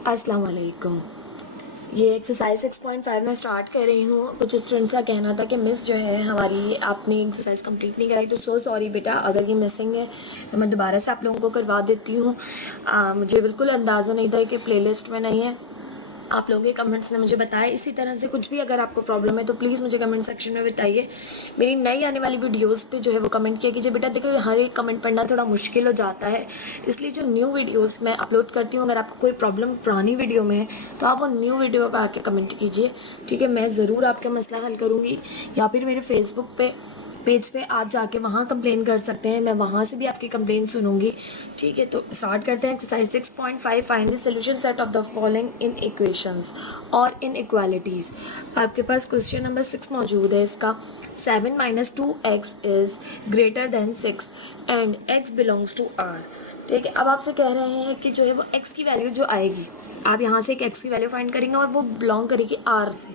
अस्सलाम वालेकुम। ये एक्सरसाइज 6.5 में स्टार्ट कर रही हूँ। कुछ स्टूडेंट्स का कहना था कि मिस जो है हमारी आपने एक्सरसाइज कंप्लीट नहीं कराई, तो सो सॉरी बेटा, अगर ये मिसिंग है तो मैं दोबारा से आप लोगों को करवा देती हूँ। मुझे बिल्कुल अंदाज़ा नहीं था कि प्लेलिस्ट में नहीं है, आप लोगों के कमेंट्स ने मुझे बताया। इसी तरह से कुछ भी अगर आपको प्रॉब्लम है तो प्लीज़ मुझे कमेंट सेक्शन में बताइए। मेरी नई आने वाली वीडियोस पे जो है वो कमेंट किया कीजिए। बेटा देखो, हर एक कमेंट पढ़ना थोड़ा मुश्किल हो जाता है, इसलिए जो न्यू वीडियोस मैं अपलोड करती हूँ, अगर आपको कोई प्रॉब्लम पुरानी वीडियो में है तो आप वो न्यू वीडियो पर आके कमेंट कीजिए, ठीक है। मैं ज़रूर आपका मसला हल करूँगी, या फिर मेरे फेसबुक पेज पे आप जाके वहाँ कंप्लेन कर सकते हैं, मैं वहाँ से भी आपकी कंप्लेन सुनूंगी, ठीक है। तो स्टार्ट करते हैं exercise 6.5। Find the solution set of the following in equations और इन इक्वालिटीज। आपके पास क्वेश्चन नंबर 6 मौजूद है। इसका 7 - 2x is greater than 6 and x belongs to r, ठीक है। अब आपसे कह रहे हैं कि जो है वो x की वैल्यू जो आएगी, आप यहाँ से एक x की वैल्यू फाइंड करेंगे और वो बिलोंग करेगी r से।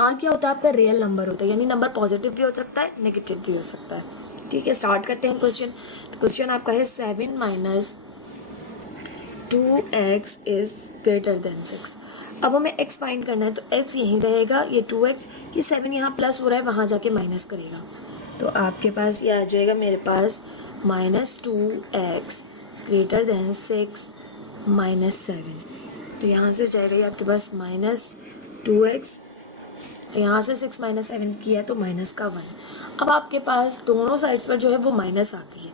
r क्या होता है? आपका रियल नंबर होता है, यानी नंबर पॉजिटिव भी हो सकता है, नेगेटिव भी हो सकता है, ठीक है। स्टार्ट करते हैं क्वेश्चन। तो क्वेश्चन आपका है 7 - 2x इज ग्रेटर देन 6। अब हमें x फाइंड करना है, तो x यहीं रहेगा, ये 2x, ये 7 यहाँ प्लस हो रहा है, वहाँ जाके माइनस करेगा। तो आपके पास ये आ जाएगा मेरे पास -2x ग्रेटर देन 6 -7। तो यहाँ से हो जाएगा ये आपके पास -2x, यहाँ से 6 - 7 किया तो माइनस का 1। अब आपके पास दोनों साइड्स पर जो है वो माइनस आ गई है।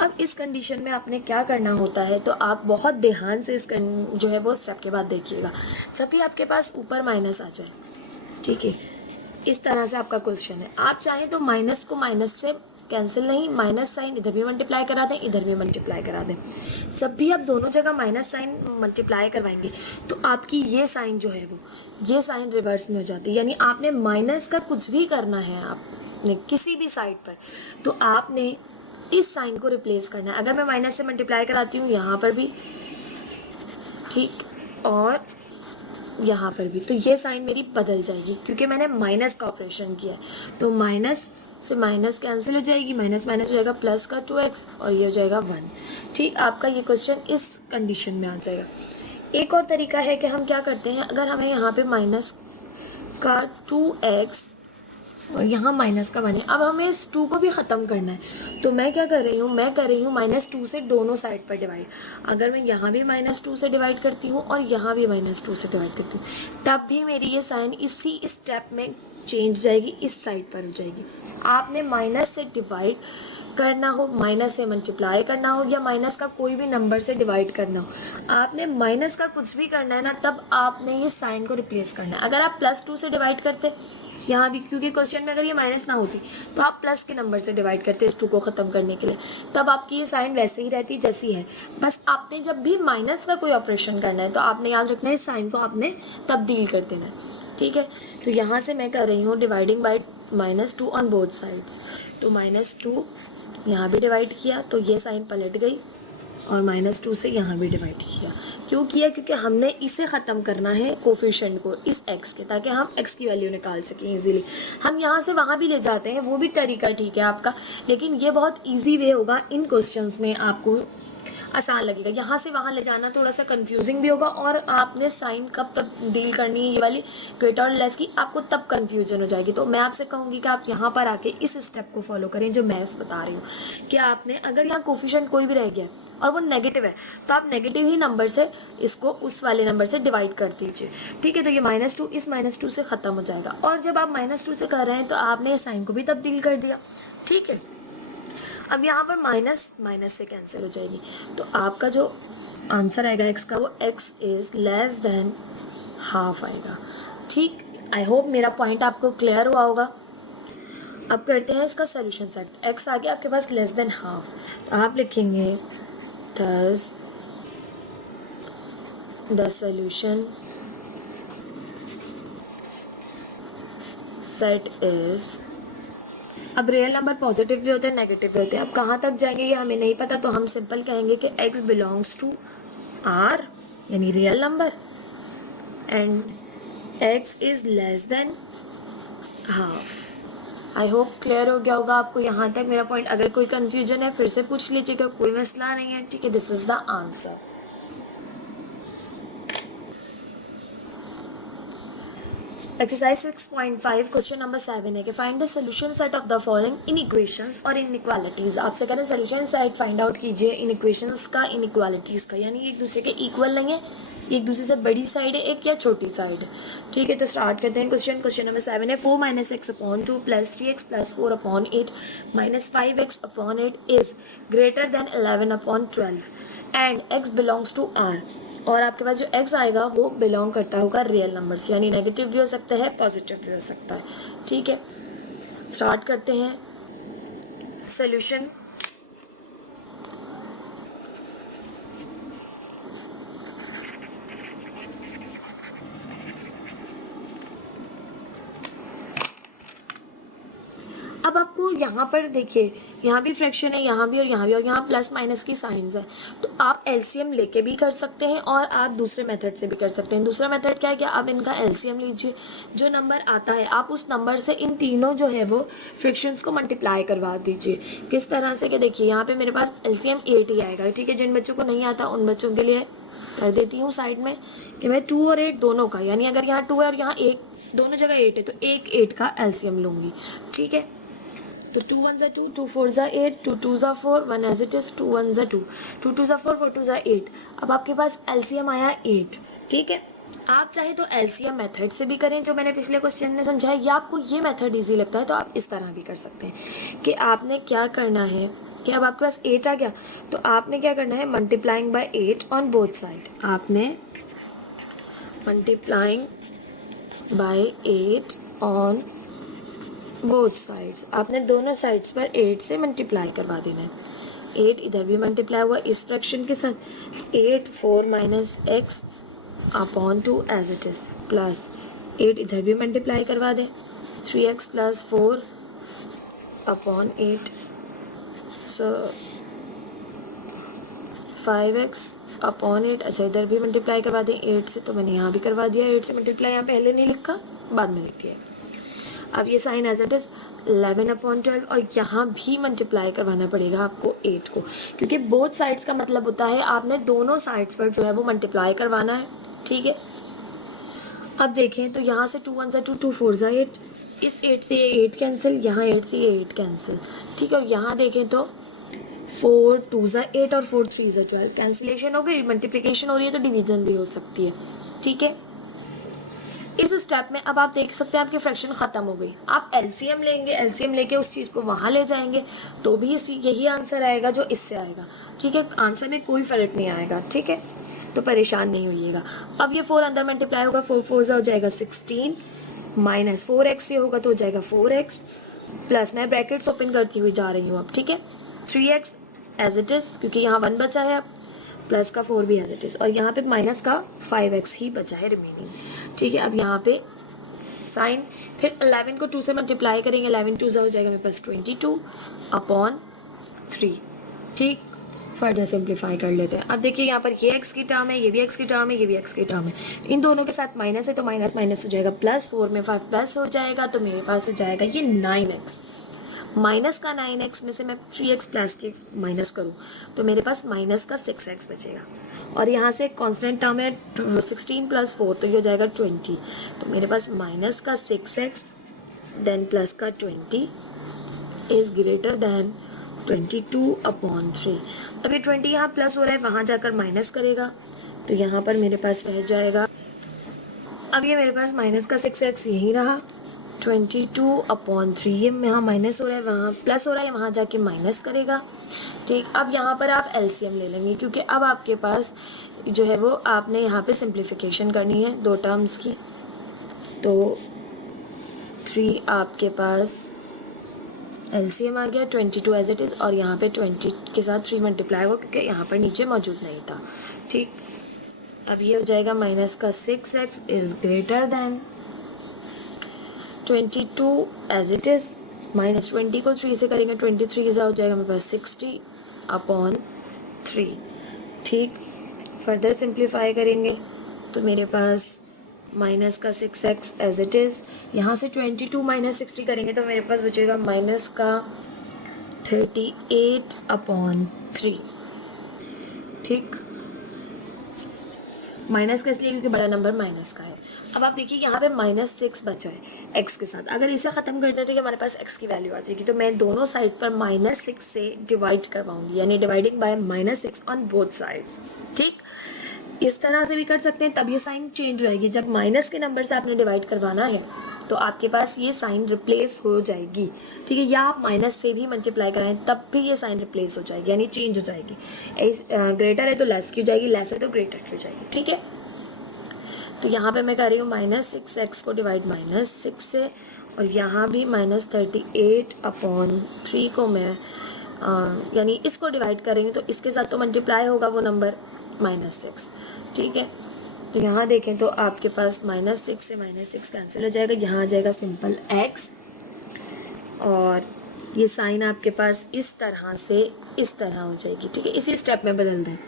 अब इस कंडीशन में आपने क्या करना होता है, तो आप बहुत ध्यान से इस जो है वो स्टेप के बाद देखिएगा। जब भी आपके पास ऊपर माइनस आ जाए, ठीक है, इस तरह से आपका क्वेश्चन है, आप चाहें तो माइनस को माइनस से कैंसिल नहीं, माइनस साइन इधर भी मल्टीप्लाई करा दें, इधर भी मल्टीप्लाई करा दें। जब भी आप दोनों जगह माइनस साइन मल्टीप्लाई करवाएंगे तो आपकी ये साइन जो है वो ये साइन रिवर्स में हो जाती है, यानी आपने माइनस का कुछ भी करना है आपने किसी भी साइड पर, तो आपने इस साइन को रिप्लेस करना है। अगर मैं माइनस से मल्टीप्लाई कराती हूँ यहाँ पर भी, ठीक, और यहाँ पर भी, तो ये साइन मेरी बदल जाएगी क्योंकि मैंने माइनस का ऑपरेशन किया है। तो माइनस से माइनस कैंसिल हो जाएगी, माइनस माइनस हो जाएगा प्लस का 2x, और ये हो जाएगा 1, ठीक। आपका ये क्वेश्चन इस कंडीशन में आ जाएगा। एक और तरीका है कि हम क्या करते हैं, अगर हमें यहाँ पे माइनस का 2x और यहाँ माइनस का 1 है, अब हमें इस 2 को भी ख़त्म करना है, तो मैं क्या कर रही हूँ, मैं कर रही हूँ -2 से दोनों साइड पर डिवाइड। अगर मैं यहाँ भी -2 से डिवाइड करती हूँ और यहाँ भी -2 से डिवाइड करती हूँ, तब भी मेरी ये साइन इसी स्टेप में चेंज जाएगी, इस साइड पर हो जाएगी। आपने माइनस से डिवाइड करना हो, माइनस से मल्टीप्लाई करना हो, या माइनस का कोई भी नंबर से डिवाइड करना हो, आपने माइनस का कुछ भी करना है ना, तब आपने ये साइन को रिप्लेस करना है। अगर आप +2 से डिवाइड करते यहाँ भी, क्योंकि क्वेश्चन में अगर ये माइनस ना होती तो आप प्लस के नंबर से डिवाइड करते इस 2 को ख़त्म करने के लिए, तब आपकी ये साइन वैसे ही रहती जैसी है। बस आपने जब भी माइनस का कोई ऑपरेशन करना है तो आपने याद रखना है इस साइन को आपने तब्दील कर देना है, ठीक है। तो यहाँ से मैं कर रही हूँ dividing by -2 on both sides. तो -2 यहाँ भी डिवाइड किया तो ये साइन पलट गई, और -2 से यहाँ भी डिवाइड किया। क्यों किया? क्योंकि हमने इसे ख़त्म करना है कोफिशिएंट को, इस x के, ताकि हम x की वैल्यू निकाल सकें इजीली। हम यहाँ से वहाँ भी ले जाते हैं, वो भी तरीका ठीक है आपका, लेकिन ये बहुत इजी वे होगा इन क्वेश्चंस में, आपको आसान लगेगा। यहाँ से वहाँ ले जाना थोड़ा सा कंफ्यूजिंग भी होगा, और आपने साइन कब तक डील करनी है ये वाली ग्रेटर और लेस की, आपको तब कंफ्यूजन हो जाएगी। तो मैं आपसे कहूँगी कि आप यहाँ पर आके इस स्टेप को फॉलो करें जो मैं बता रही हूँ, कि आपने अगर यहाँ कोफिशिएंट कोई भी रह गया और वो नेगेटिव है, तो आप नेगेटिव ही नंबर से इसको उस वाले नंबर से डिवाइड कर दीजिए, ठीक है। तो ये -2 इस -2 से ख़त्म हो जाएगा, और जब आप -2 से कर रहे हैं तो आपने इस साइन को भी तब्दील कर दिया, ठीक है। अब यहाँ पर माइनस माइनस से कैंसिल हो जाएगी, तो आपका जो आंसर आएगा x का, वो x is less than half आएगा, ठीक। आई होप मेरा पॉइंट आपको क्लियर हुआ होगा। अब करते हैं इसका सोल्यूशन सेट। x आ गया आपके पास लेस देन हाफ, तो आप लिखेंगे thus the solution set is, अब रियल नंबर पॉजिटिव भी होते हैं, नेगेटिव भी होते हैं। अब कहाँ तक जाएंगे ये हमें नहीं पता, तो हम सिंपल कहेंगे कि x बिलोंग्स टू r, यानी real number, and x is less than half. I hope clear हो गया होगा आपको यहाँ तक मेरा पॉइंट। अगर कोई कंफ्यूजन है फिर से पूछ लीजिएगा, कोई मसला नहीं है, ठीक है। This is the answer. Exercise 6.5 question number 7 है कि find the solution set of the following inequations और इनइक्वालिटीज। आपसे कह रहे हैं सोल्यूशन सेट फाइंड आउट कीजिए इनइक्वेशंस का इनइक्वालिटीज का, यानी एक दूसरे के इक्वल नहीं है, एक दूसरे से बड़ी साइड है एक या छोटी साइड। ठीक है, तो स्टार्ट करते हैं क्वेश्चन नंबर 7 है 4 - x/2 + 3x + 4/8 - 5x/8 is greater than 11/12 and x belongs to R। और आपके पास जो x आएगा वो बिलोंग करता होगा रियल नंबर से, यानी नेगेटिव भी हो सकता है पॉजिटिव भी हो सकता है। ठीक है, स्टार्ट करते हैं सोल्यूशन। अब आपको यहाँ पर देखिए, यहाँ भी फ्रैक्शन है, यहाँ भी और यहाँ प्लस माइनस की साइंस है, तो आप एलसीएम लेके भी कर सकते हैं और आप दूसरे मेथड से भी कर सकते हैं। दूसरा मेथड क्या है कि आप इनका एलसीएम लीजिए, जो नंबर आता है आप उस नंबर से इन तीनों जो है वो फ्रैक्शंस को मल्टीप्लाई करवा दीजिए। किस तरह से कि देखिए यहाँ पे मेरे पास एलसीएम 8 ही आएगा। ठीक है, जिन बच्चों को नहीं आता उन बच्चों के लिए कर देती हूँ साइड में कि मैं 2 और 8 दोनों का, यानी अगर यहाँ 2 है और यहाँ 1 दोनों जगह 8 है तो एक 8 का एलसीएम लूंगी। ठीक है, तो 2 1 2 2 4 8 2 2 4 1 एज इट इज 2 1 2 2 2 4 4 2 8। अब आपके पास एलसीएम आया 8। ठीक है, आप चाहे तो एलसीएम मेथड से भी करें जो मैंने पिछले क्वेश्चन में समझाया, या आपको ये मेथड इजी लगता है तो आप इस तरह भी कर सकते हैं कि आपने क्या करना है कि अब आपके पास 8 आ गया तो आपने क्या करना है multiplying by 8 on both side. आपने multiplying by 8 on both sides, आपने दोनों साइड्स पर 8 से मल्टीप्लाई करवा देना है। 8 इधर भी मल्टीप्लाई हुआ इस फ्रैक्शन के साथ, 8 4 - x/2 as it is plus 8 इधर भी मल्टीप्लाई करवा दें 3x + 4/8 सो 5x/8। अच्छा, इधर भी मल्टीप्लाई करवा दें 8 से, तो मैंने यहाँ भी करवा दिया 8 से मल्टीप्लाई, यहाँ पहले नहीं लिखा बाद में लिख दिया। अब ये साइन एज इट इज 11/12 और यहाँ भी मल्टीप्लाई करवाना पड़ेगा आपको 8 को, क्योंकि बोथ साइड्स का मतलब होता है आपने दोनों साइड्स पर जो है वो मल्टीप्लाई करवाना है। ठीक है, अब देखें तो यहाँ से 2 1 2 2 4 8, इस 8 से ये 8 कैंसिल, यहाँ 8 से ये 8 कैंसिल। ठीक है, और यहाँ देखें तो 4 2 8 और 4 3 12 कैंसिलेशन हो गई, मल्टीप्लिकेशन हो रही है तो डिवीजन भी हो सकती है। ठीक है, इस स्टेप में अब आप देख सकते हैं आपकी फ्रैक्शन खत्म हो गई। आप एलसीएम लेंगे, एलसीएम लेके उस चीज को वहां ले जाएंगे तो भी यही आंसर आएगा जो इससे आएगा। ठीक है, आंसर में कोई फर्क नहीं आएगा। ठीक है, तो परेशान नहीं होइएगा। अब ये 4 अंदर मल्टीप्लाई होगा, 4 4 हो जाएगा 16 माइनस 4x ये होगा तो हो जाएगा 4x प्लस, मैं ब्रैकेट्स ओपन करती हुई जा रही हूँ अब। ठीक है, 3x एज इट इज क्योंकि यहाँ 1 बचा है, अब प्लस का 4 भी एज इट इज, और यहाँ पे माइनस का 5x ही बचा है रिमेनिंग। ठीक है, अब यहाँ पे साइन, फिर 11 को 2 से मल्टीप्लाई करेंगे, 11 2 हो जाएगा मेरे पास 22/3। ठीक, फर्दर सिंप्लीफाई कर लेते हैं। अब देखिए यहाँ पर ये x की टर्म है, ये भी x की टर्म है, ये भी x की टर्म है, इन दोनों के साथ माइनस है तो माइनस माइनस हो जाएगा प्लस, 4 में 5 प्लस हो जाएगा तो मेरे पास हो जाएगा ये 9x। माइनस का 9x में से मैं 3x प्लस के माइनस करूँ तो मेरे पास माइनस का 6x बचेगा, और यहाँ से कांस्टेंट टर्म है 16 + 4 तो ये हो जाएगा 20, तो मेरे पास माइनस का 6x देन प्लस का 20 इज ग्रेटर देन 22/3। अब ये 20 यहाँ प्लस हो रहा है, वहाँ जाकर माइनस करेगा तो यहाँ पर मेरे पास रह जाएगा, अब ये मेरे पास माइनस का 6x यही रहा, 22/3 ये यहाँ माइनस हो रहा है वहाँ प्लस हो रहा है, वहाँ जाके माइनस करेगा। ठीक, अब यहाँ पर आप एलसीएम ले लेंगे क्योंकि अब आपके पास जो है वो आपने यहाँ पे सिंप्लीफिकेशन करनी है दो टर्म्स की, तो 3 आपके पास एलसीएम आ गया 22 एज इट इज, और यहाँ पे 20 के साथ 3 मल्टीप्लाई हुआ क्योंकि यहाँ पर नीचे मौजूद नहीं था। ठीक, अब ये हो जाएगा माइनस का 6x is greater than 22 as it is, minus 20 को 3 से करेंगे 23 हो जाएगा मेरे पास 60/3। ठीक, फर्दर सिंप्लीफाई करेंगे तो मेरे पास माइनस का 6x एज इट इज, यहाँ से 22 माइनस 60 करेंगे तो मेरे पास बचेगा माइनस का 38/3। ठीक, माइनस का इसलिए क्योंकि बड़ा नंबर माइनस का है। अब आप देखिए यहाँ पे -6 बचा है एक्स के साथ। अगर इसे ख़त्म कर दें तो हमारे पास एक्स की वैल्यू आ जाएगी। तो मैं दोनों साइड पर -6 से डिवाइड करवाऊंगी, यानी dividing by -6 on both sides. ठीक, इस तरह से भी कर सकते हैं, तब ये साइन चेंज हो जाएगी। जब माइनस के नंबर से आपने डिवाइड करवाना है तो आपके पास ये साइन रिप्लेस हो जाएगी। ठीक है, या आप माइनस से भी मल्टीप्लाई कराएं तब भी ये साइन रिप्लेस हो जाएगी, यानी चेंज हो जाएगी। ग्रेटर है तो लेस की हो जाएगी, लेस है तो ग्रेटर की हो जाएगी। ठीक है, तो यहाँ पे मैं कर रही हूँ -6x को डिवाइड -6 से, और यहाँ भी -38/3 को मैं यानी इसको डिवाइड करेंगे तो इसके साथ तो मल्टीप्लाई होगा वो नंबर -6। ठीक है, तो यहाँ देखें तो आपके पास -6 से -6 कैंसिल हो जाएगा, यहाँ आ जाएगा सिंपल x, और ये साइन आपके पास इस तरह से इस तरह हो जाएगी। ठीक है, इसी स्टेप में बदल दें।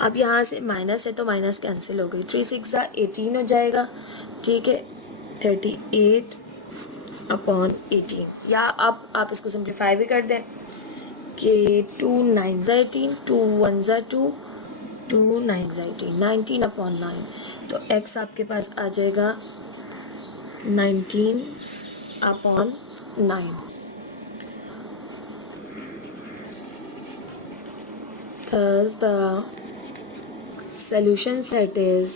अब यहाँ से माइनस है तो माइनस कैंसिल हो गई, 3 6 18 हो जाएगा। ठीक है, 38/18, या आप इसको सिंप्लीफाई भी कर दें कि 2 9 18, 2 1 2, 2 9 18, 19/9। तो x आपके पास आ जाएगा 19/9। Thus the solution set is,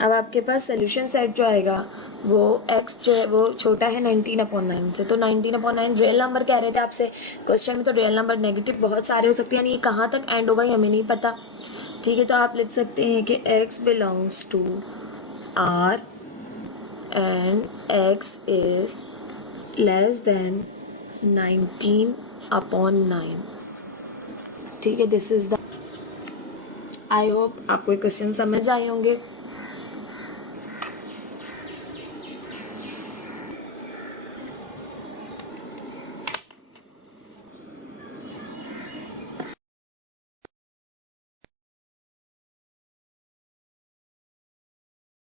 अब आपके पास सोल्यूशन सेट जो आएगा वो x जो है वो छोटा है 19/9 से। तो 19/9 रियल नंबर कह रहे थे आपसे क्वेश्चन में, तो रियल नंबर नेगेटिव बहुत सारे हो सकते हैं, यानी कहाँ तक एंड होगा हमें नहीं पता। ठीक है, तो आप लिख सकते हैं कि x belongs to R and x is less than 19/9। ठीक है, this is the, I hope आपको क्वेश्चन समझ आए होंगे।